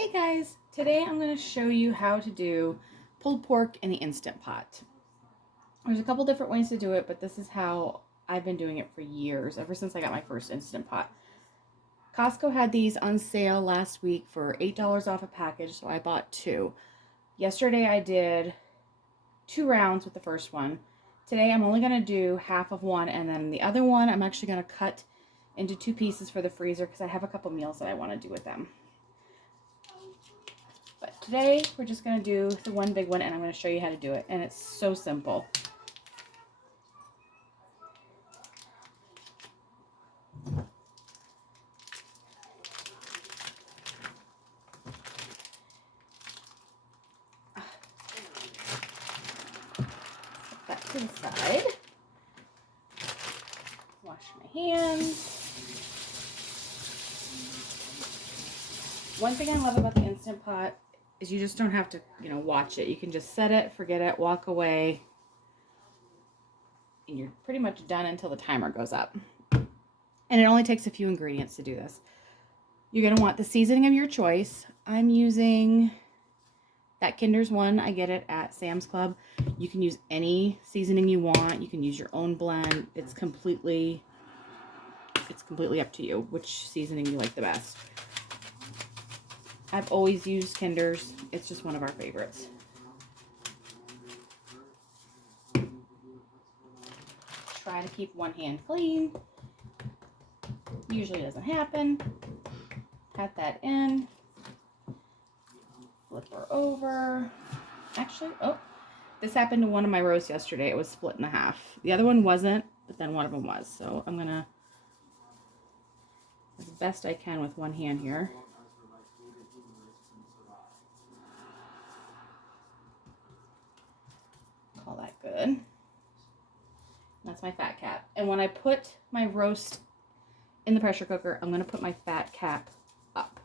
Hey guys, today I'm going to show you how to do pulled pork in the Instant Pot. There's a couple different ways to do it, but this is how I've been doing it for years, ever since I got my first Instant Pot. Costco had these on sale last week for $8 off a package, so I bought two. Yesterday I did 2 rounds with the first one. Today I'm only going to do half of one, and then the other one I'm actually going to cut into 2 pieces for the freezer because I have a couple meals that I want to do with them. But today we're just going to do the one big one, and I'm going to show you how to do it. And it's so simple. Put that to the side. Wash my hands. One thing I love about the Instant Pot is you just don't have to, watch it. You can just set it, forget it, walk away, and you're pretty much done until the timer goes up. And it only takes a few ingredients to do this. You're going to want the seasoning of your choice. I'm using that Kinder's one. I get it at Sam's Club. You can use any seasoning you want. You can use your own blend. It's completely up to you which seasoning you like the best. I've always used Kinder's. It's just one of our favorites. Try to keep one hand clean. Usually doesn't happen. Pat that in. Flip her over. Actually, this happened to one of my roasts yesterday. It was split in half. The other one wasn't, but then one of them was. So I'm gonna, as best I can with one hand here. Call that good. That's my fat cap. And when I put my roast in the pressure cooker, I'm going to put my fat cap up.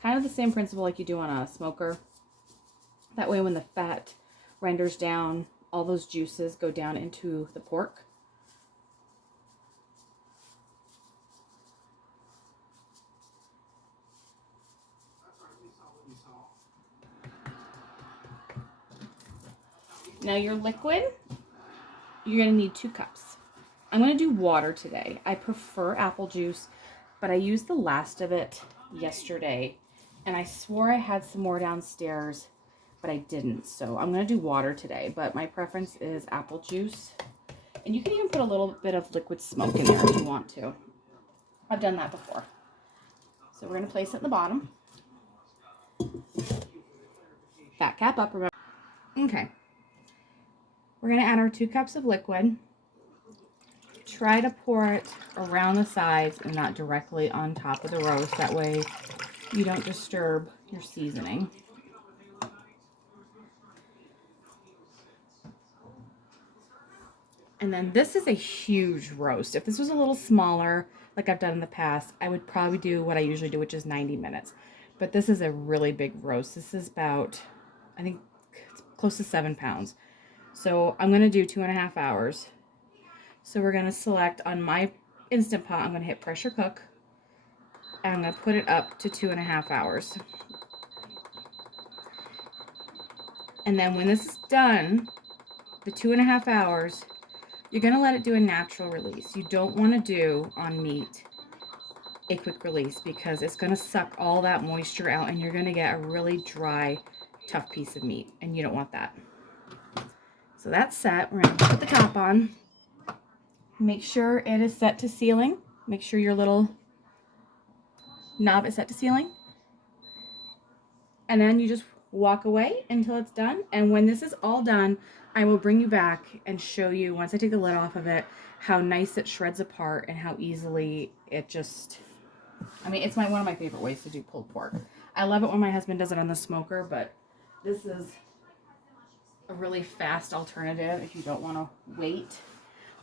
Kind of the same principle like you do on a smoker. That way when the fat renders down, all those juices go down into the pork. Now your liquid, you're going to need 2 cups. I'm going to do water today. I prefer apple juice, but I used the last of it yesterday, and I swore I had some more downstairs, but I didn't. So I'm going to do water today, but my preference is apple juice. And you can even put a little bit of liquid smoke in there if you want to. I've done that before. So we're going to place it in the bottom. Fat cap up, remember. Okay. We're going to add our 2 cups of liquid. Try to pour it around the sides and not directly on top of the roast. That way you don't disturb your seasoning. And then this is a huge roast. If this was a little smaller, like I've done in the past, I would probably do what I usually do, which is 90 minutes. But this is a really big roast. This is about, I think, close to 7 pounds. So I'm going to do 2.5 hours. So we're going to select on my Instant Pot, I'm going to hit pressure cook. And I'm going to put it up to 2.5 hours. And then when this is done, the 2.5 hours, you're going to let it do a natural release. You don't want to do on meat a quick release because it's going to suck all that moisture out and you're going to get a really dry, tough piece of meat. And you don't want that. So that's set. We're going to put the top on. Make sure it is set to sealing. Make sure your little knob is set to sealing. And then you just walk away until it's done. And when this is all done, I will bring you back and show you, once I take the lid off of it, how nice it shreds apart and how easily it just, it's one of my favorite ways to do pulled pork. I love it when my husband does it on the smoker, but this is a really fast alternative if you don't want to wait.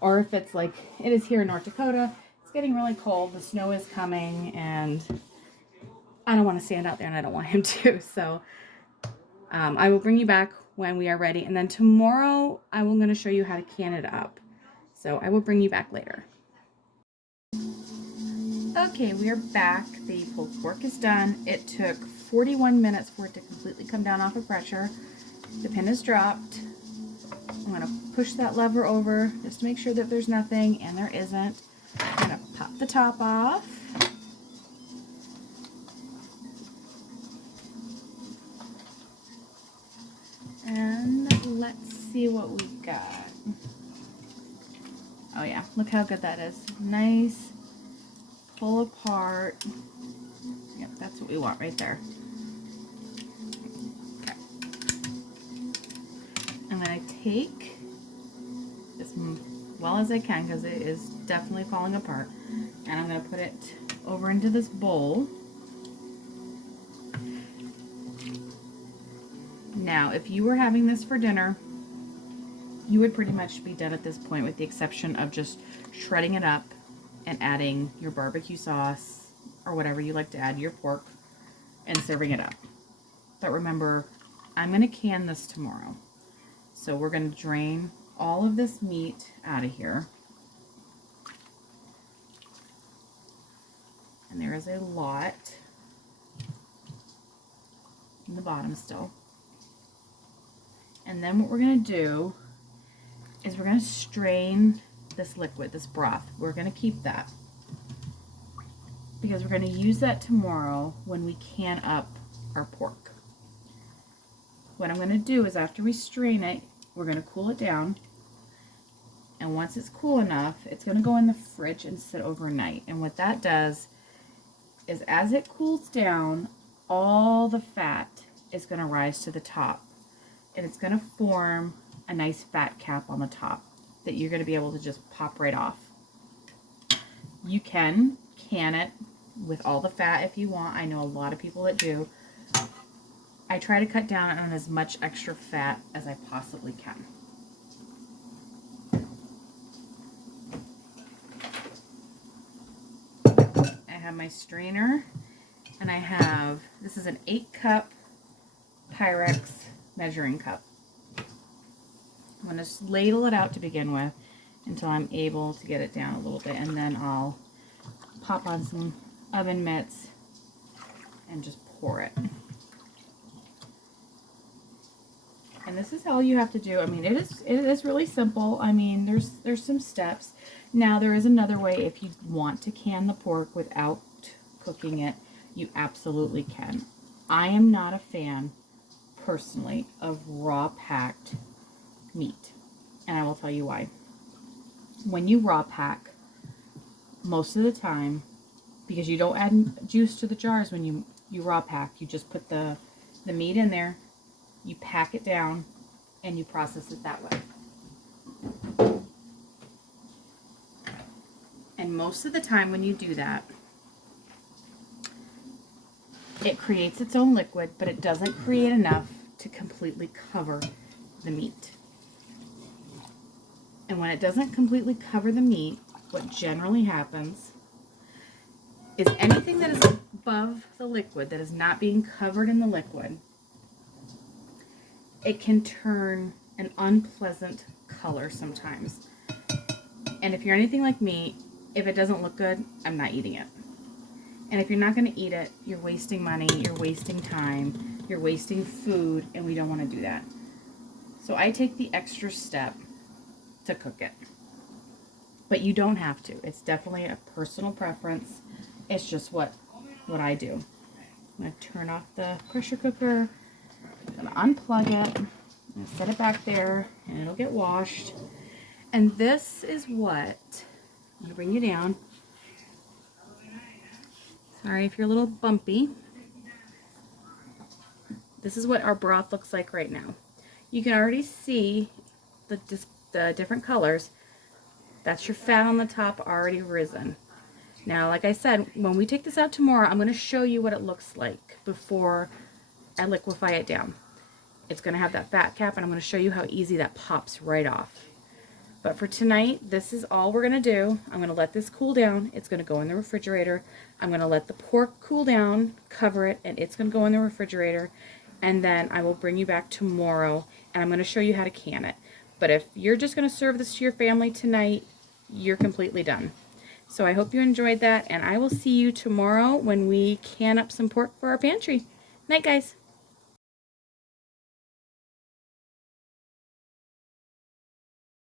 Or if it's like it is here in North Dakota, it's getting really cold, the snow is coming, and I don't want to stand out there and I don't want him to. So I will bring you back when we are ready. And then tomorrow I'm going to show you how to can it up. So I will bring you back later. Okay, we are back. The pulled pork is done. It took 41 minutes for it to completely come down off of pressure. The pin is dropped. I'm going to push that lever over just to make sure that there's nothing, and there isn't. I'm going to pop the top off. And let's see what we got. Oh yeah, look how good that is. Nice, pull apart. Yep, that's what we want right there. Okay. I'm going to take as well as I can because it is definitely falling apart. And I'm going to put it over into this bowl. Now, if you were having this for dinner, you would pretty much be done at this point with the exception of just shredding it up and adding your barbecue sauce or whatever you like to add to your pork and serving it up. But remember, I'm going to can this tomorrow. So we're going to drain all of this meat out of here. And there is a lot in the bottom still. And then what we're going to do is we're going to strain this liquid, this broth. We're going to keep that because we're going to use that tomorrow when we can up our pork. What I'm going to do is after we strain it, we're going to cool it down. And once it's cool enough, it's going to go in the fridge and sit overnight. And what that does is as it cools down, all the fat is going to rise to the top. And it's going to form a nice fat cap on the top that you're going to be able to just pop right off. You can it with all the fat if you want. I know a lot of people that do. I try to cut down on as much extra fat as I possibly can. I have my strainer and I have, this is an 8-cup Pyrex measuring cup. I'm going to ladle it out to begin with until I'm able to get it down a little bit, and then I'll pop on some oven mitts and just pour it. And this is all you have to do. I mean, it is really simple. I mean, there's some steps. Now, there is another way. If you want to can the pork without cooking it, you absolutely can. I am not a fan, personally, of raw packed meat, and I will tell you why. When you raw pack, most of the time, because you don't add juice to the jars when you raw pack, you just put the meat in there, you pack it down, and you process it that way. And most of the time when you do that, it creates its own liquid, but it doesn't create enough to completely cover the meat. And when it doesn't completely cover the meat, what generally happens is anything that is above the liquid, that is not being covered in the liquid, it can turn an unpleasant color sometimes. And if you're anything like me, if it doesn't look good, I'm not eating it. And if you're not going to eat it, you're wasting money, you're wasting time, you're wasting food, and we don't want to do that. So I take the extra step to cook it. But you don't have to. It's definitely a personal preference. It's just what I do. I'm going to turn off the pressure cooker. I'm going to unplug it. I'm going to set it back there, and it'll get washed. And this is what, I'm going to bring you down. Sorry if you're a little bumpy. This is what our broth looks like right now. You can already see the different colors. That's your fat on the top already risen. Now, like I said, when we take this out tomorrow, I'm going to show you what it looks like before I liquefy it down. It's going to have that fat cap, and I'm going to show you how easy that pops right off. But for tonight, this is all we're going to do. I'm going to let this cool down. It's going to go in the refrigerator. I'm going to let the pork cool down, cover it, and it's going to go in the refrigerator. And then I will bring you back tomorrow, and I'm going to show you how to can it. But if you're just going to serve this to your family tonight, you're completely done. So I hope you enjoyed that, and I will see you tomorrow when we can up some pork for our pantry. Night, guys.